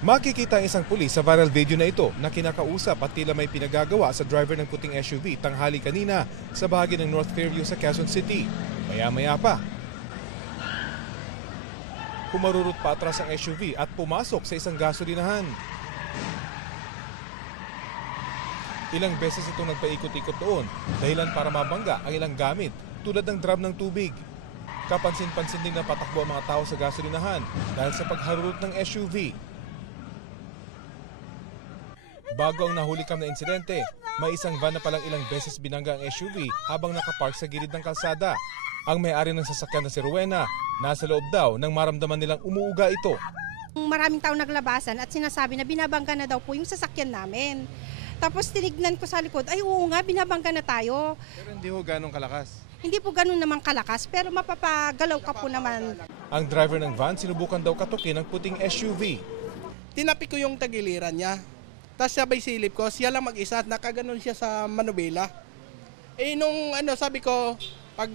Makikita ang isang pulis sa viral video na ito na kinakausap at tila may pinagagawa sa driver ng puting SUV tanghali kanina sa bahagi ng North Fairview sa Quezon City. Maya-maya pa, kumarurot pa atras ang SUV at pumasok sa isang gasolinahan. Ilang beses itong nagpaikot-ikot doon dahilan para mabangga ang ilang gamit tulad ng drum ng tubig. Kapansin-pansin din na patakbo ang mga tao sa gasolinahan dahil sa pagharurot ng SUV. Bago ang nahulikam na insidente, may isang van na palang ilang beses binangga ang SUV habang nakapark sa gilid ng kalsada. Ang may-ari ng sasakyan na si Rowena, nasa loob daw nang maramdaman nilang umuuga ito. Maraming tao naglabasan at sinasabi na binabangga na daw po yung sasakyan namin. Tapos tinignan ko sa likod, ay oo nga, binabangga na tayo. Pero hindi ho ganong kalakas. Hindi po ganun naman kalakas, pero mapapagalaw ka po naman. Ang driver ng van sinubukan daw katukin ang puting SUV. Tinapik ko yung tagiliran niya. Tapos sabay silip ko, siya lang mag-isa at nakaganon siya sa manubela. Nung sabi ko, pag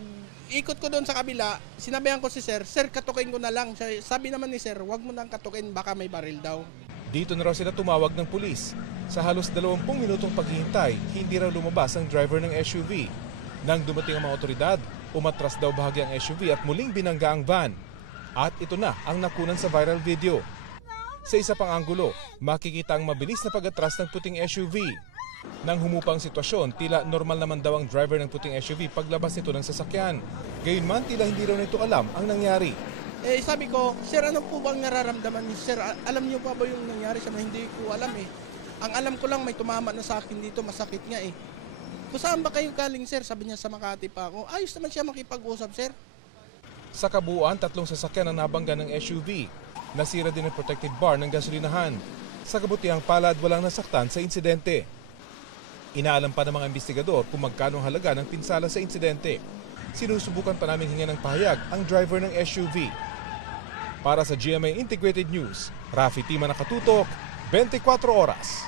ikot ko doon sa kabila, sinabihan ko si Sir, katukin ko na lang. Sabi naman ni Sir, wag mo nang katukin, baka may baril daw. Dito na raw sila tumawag ng pulis. Sa halos 20 minutong paghihintay, hindi raw lumabas ang driver ng SUV. Nang dumating ang mga otoridad, umatras daw bahagi ang SUV at muling binangga ang van. At ito na ang nakunan sa viral video. Sa isa pang anggulo, makikita ang mabilis na pag-atras ng puting SUV. Nang humupang sitwasyon, tila normal naman daw ang driver ng puting SUV paglabas nito ng sasakyan. Gayunman, tila hindi raw nito alam ang nangyari. Sabi ko, Sir, ano po bang nararamdaman niyo? Sir, alam niyo pa ba yung nangyari? Sabi, hindi ko alam eh. Ang alam ko lang, may tumama na sa akin dito, masakit nga eh. Kung saan ba kayo galing, Sir? Sabi niya, sa Makati pa ako. Ayos naman siya makipag-usap, Sir. Sa kabuuan, 3 sasakyan ang nabangga ng SUV. Nasira din ang protective bar ng gasolinahan. Sa kabutihang palad, walang nasaktan sa insidente. Inaalam pa ng mga investigador kung magkano ang halaga ng pinsala sa insidente. Sinusubukan pa namin hingan ng pahayag ang driver ng SUV. Para sa GMA Integrated News, Rafi Tima nakatutok, 24 oras.